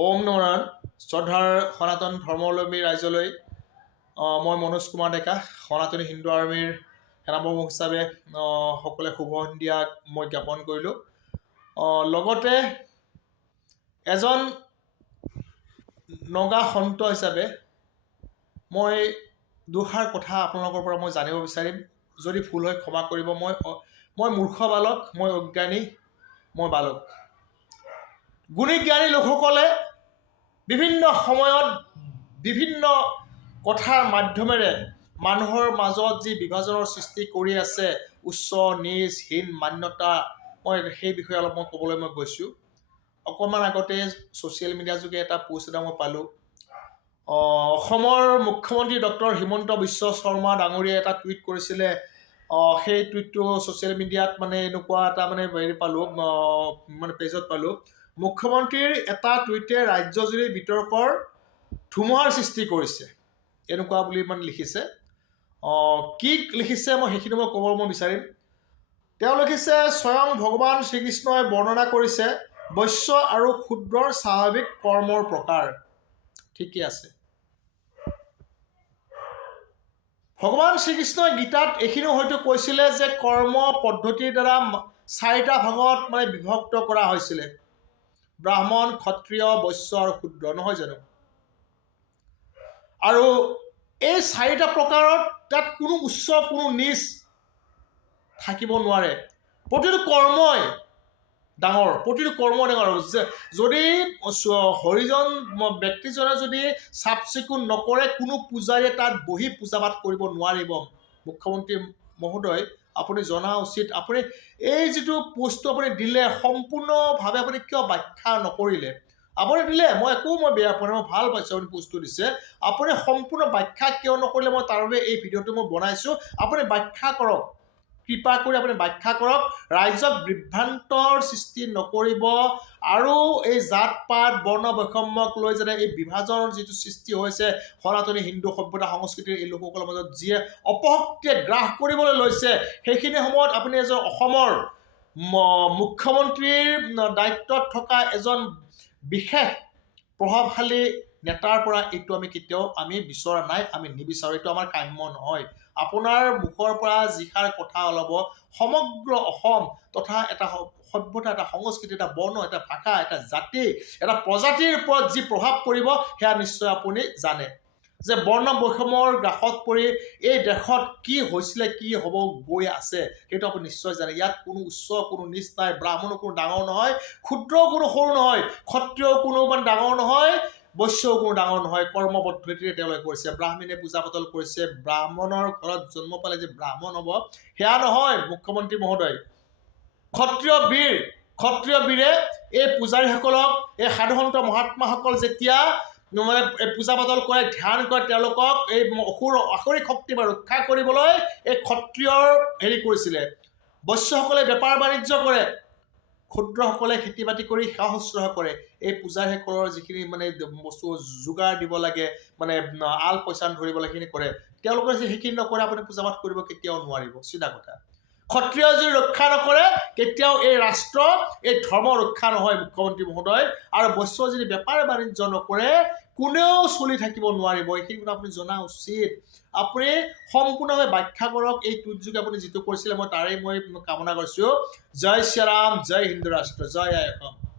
ওম নাৰায়ণ। শ্ৰদ্ধাৰ সনাতন ধৰ্মাৱলম্বী ৰাইজলৈ মই মনোজ কুমাৰ ডেকা, সনাতনী হিন্দু আৰ্মীৰ সেনাপ্ৰমুখ হিচাপে সকলোৱে শুভ সন্ধিয়া মই জ্ঞাপন কৰিলোঁ। লগতে এজন নগা সন্ত হিচাপে মই দুষাৰ কথা আপোনালোকৰ পৰা মই জানিব বিচাৰিম। যদি ভুল হয় ক্ষমা কৰিব। মই মূৰ্খ বালক, মই অজ্ঞানী, মই বালক। গুণী জ্ঞানী লোকসকলে বিভিন্ন সময়ত বিভিন্ন কথাৰ মাধ্যমেৰে মানুহৰ মাজত যি বিভাজনৰ সৃষ্টি কৰি আছে, উচ্চ নিচ হীন মান্যতা, মই সেই বিষয়ে অলপ ক'বলৈ গৈছোঁ। অকণমান আগতে ছ'চিয়েল মিডিয়া যোগে এটা পোষ্ট এটা মই পালোঁ। অসমৰ মুখ্যমন্ত্ৰী ডক্টৰ হিমন্ত বিশ্ব শৰ্মা ডাঙৰীয়াই এটা টুইট কৰিছিলে। সেই টুইটটো ছ'চিয়েল মিডিয়াত এনেকুৱা এটা হেৰি পালোঁ, পেজত পালোঁ। মুখ্যমন্ত্ৰীৰ এটা টুইটে ৰাজ্যজুৰি বিতৰ্কৰ ধুমুহাৰ সৃষ্টি কৰিছে, এনেকুৱা বুলি লিখিছে। কি লিখিছে সেইখিনি ক'ব বিচাৰিম। তেওঁ লিখিছে, স্বয়ং ভগৱান শ্ৰীকৃষ্ণই বৰ্ণনা কৰিছে বৈশ্য আৰু ক্ষুদ্ৰৰ স্বাভাৱিক কৰ্মৰ প্ৰকাৰ। ঠিকেই আছে। ভগৱান শ্ৰীকৃষ্ণই গীতাত এইখিনিও হয়তো কৈছিলে যে কৰ্ম পদ্ধতিৰ দ্বাৰা 4টা ভাগত বিভক্ত কৰা হৈছিলে: ব্ৰাহ্মণ, ক্ষত্ৰিয়, বৈশ্য আৰু শূদ্ৰ, নহয় জানো? আৰু এই 4টা প্ৰকাৰত তাত কোনো উচ্চ কোনো নিচ থাকিব নোৱাৰে। প্ৰতিটো কৰ্মই ডাঙৰ, প্ৰতিটো কৰ্মই ডাঙৰ। যদি হৰিজন ব্যক্তিজনে যদি চাফ চিকুণ নকৰে, কোনো পূজাৰীয়ে তাত বহি পূজা পাঠ কৰিব নোৱাৰিব। মুখ্যমন্ত্ৰী মহোদয়, আপুনি জনা উচিত। আপুনি এই যিটো পোষ্টটো আপুনি দিলে, সম্পূৰ্ণভাৱে আপুনি কিয় ব্যাখ্যা নকৰিলে? আপুনি দিলে, মই বেয়া পোৱা নাই, মই ভাল পাইছোঁ আপুনি পোষ্টটো দিছে। আপুনি সম্পূৰ্ণ ব্যাখ্যা কিয় নকৰিলে? মই তাৰ বাবে এই ভিডিঅ'টো মই বনাইছোঁ। আপুনি ব্যাখ্যা কৰক, কৃপা কৰি আপুনি ব্যাখ্যা কৰক। ৰাইজক বিভ্ৰান্তৰ সৃষ্টি নকৰিব। আৰু এই জাত পাত বৰ্ণ বৈষম্যক লৈ যাতে এই বিভাজনৰ যিটো সৃষ্টি হৈছে সনাতনী হিন্দু সভ্যতা সংস্কৃতিৰ এই লোকসকলৰ মাজত যিয়ে অপশক্তিয়ে গ্ৰাস কৰিবলৈ লৈছে, সেইখিনি সময়ত আপুনি এজন অসমৰ মুখ্যমন্ত্ৰীৰ দায়িত্বত থকা এজন বিশেষ প্ৰভাৱশালী নেতাৰ পৰা এইটো আমি কেতিয়াও বিচৰা নাই, আমি নিবিচাৰোঁ। এইটো আমাৰ কাম্য নহয়। আপোনাৰ মুখৰ পৰা যিষাৰ কথা ওলাব, সমগ্ৰ অসম তথা এটা সভ্যতা, এটা সংস্কৃতি, এটা বৰ্ণ, এটা ভাষা, এটা জাতি, এটা প্ৰজাতিৰ ওপৰত যি প্ৰভাৱ পৰিব সেয়া নিশ্চয় আপুনি জানে। যে বৰ্ণ বৈষম্যৰ গ্ৰাসত পৰি এই দেশত কি হৈছিলে, কি হ'ব গৈ আছে, সেইটো আপুনি নিশ্চয় জানে। ইয়াত কোনো উচ্চ কোনো নিচ নাই, ব্ৰাহ্মণো কোনো ডাঙৰ নহয়, ক্ষুদ্ৰও কোনো সৰু নহয়, ক্ষত্ৰিয়ও কোনো ডাঙৰ নহয়, বৈশ্যও কোনো ডাঙৰ নহয়। কৰ্ম পদ্ধতিৰে তেওঁলোকে কৰিছে। ব্ৰাহ্মণে পূজা পাতল কৰিছে, ব্ৰাহ্মণৰ ঘৰত জন্ম পালে যে ব্ৰাহ্মণ হ'ব সেয়া নহয় মুখ্যমন্ত্ৰী মহোদয়। ক্ষত্ৰিয় বীৰে এই পূজাৰীসকলক, এই সাধুসন্ত মহাত্মাসকল যেতিয়া পূজা পাতল কৰে, ধ্যান কৰে, তেওঁলোকক এই আসুৰিক শক্তি ৰক্ষা কৰিবলৈ এই ক্ষত্ৰিয়ৰ হেৰি কৰিছিলে। বৈশ্যসকলে বেপাৰ বাণিজ্য কৰে, ক্ষুদ্ৰসকলে খেতি বাতি কৰি সেৱা শুশ্ৰূষা কৰে। এই পূজাৰীসকলৰ যিখিনি বস্তু যোগাৰ দিব লাগে, আল পৈচান ধৰিব লাগে, সেইখিনি কৰে। তেওঁলোকে যে সেইখিনি নকৰে, আপুনি পূজা পাঠ কৰিব কেতিয়াও নোৱাৰিব। চিধা কথা। ক্ষত্ৰিয় যদি ৰক্ষা নকৰে, কেতিয়াও এই ৰাষ্ট্ৰ, এই ধৰ্ম ৰক্ষা নহয় মুখ্যমন্ত্ৰী মহোদয়। আৰু বৈশ্য যদি বেপাৰ বাণিজ্য নকৰে, কোনেও চলি থাকিব নোৱাৰিব। এইখিনি কথা আপুনি জনা উচিত। আপুনি সম্পূৰ্ণভাৱে ব্যাখ্যা কৰক। এই টুইটযোগে আপুনি যিটো কৰিছিলে, মই তাৰেই কামনা কৰিছোঁ। জয় শ্ৰীৰাম, জয় হিন্দু ৰাষ্ট্ৰ, জয় আই অসম।